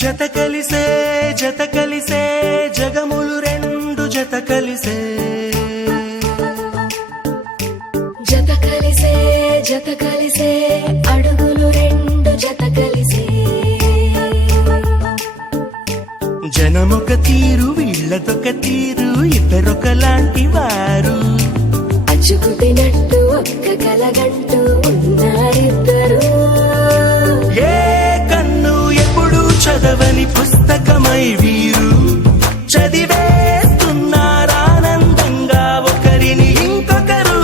జత కలిసే జగములు రెండు జత కలిసే అడుగులు రెండు జత కలిసే జనమొక తీరు వీళ్ళదొక తీరు ఇద్దరొకలాంటి వారు అచ్చుకుతినట్టు ఒక్క కలగంటూ ఉన్నారిద్దరు ఏ కన్ను ఎప్పుడు చదవని పుస్తకమై వీరు చదివేస్తున్నారానందంగా ఒకరిని ఇంకొకరు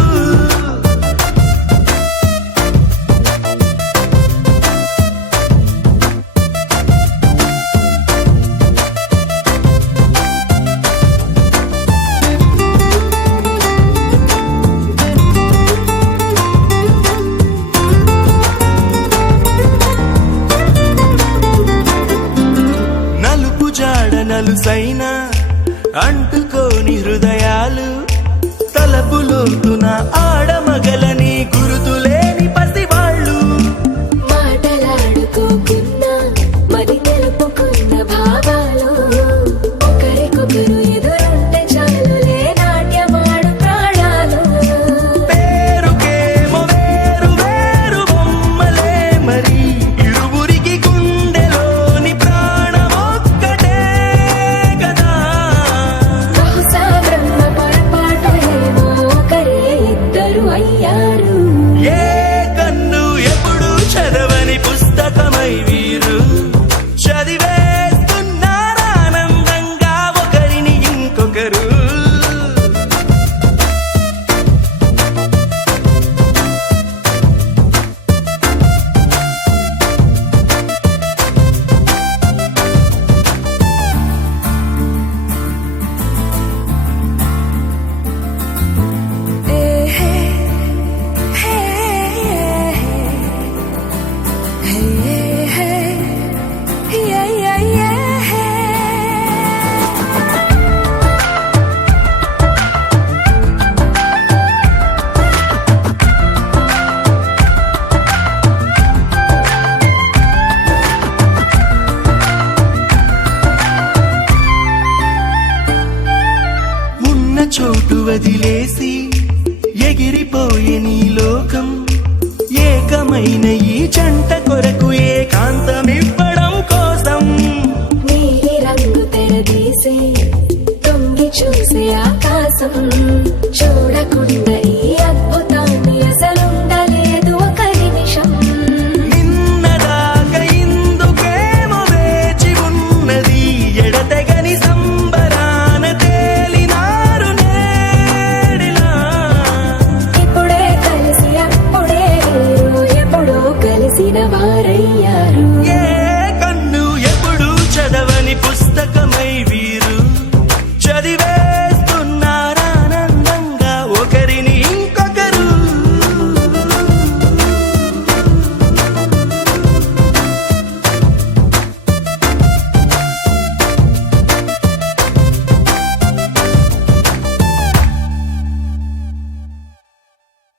నలుసైన అంటుకోని హృదయాలు తలపులోతున ఆడమగలని గురుతులేని పసివాళ్ళు మాటలాడుకోకున్నా మరి తెలుపుకున్న భావాలు ఒకరికొకరు ఎదురుంటే చాలులే నాట్యమాడు ప్రాణాలు పేరుకేమో వేరు వేరు బొమ్మలే మరి ఇరువురికి గుండెలోని ప్రాణమొక్కటే కదా బహుశా బ్రహ్మ పొరపాటు ఏమో ఒకరే ఇద్దరు అయ్యారు ఏ కన్ను ఎప్పుడు చదవని పుస్తకమై వీరు చదివేస్తున్నారానందంగా ఒకరిని ఇంకొకరు చోటు వదిలే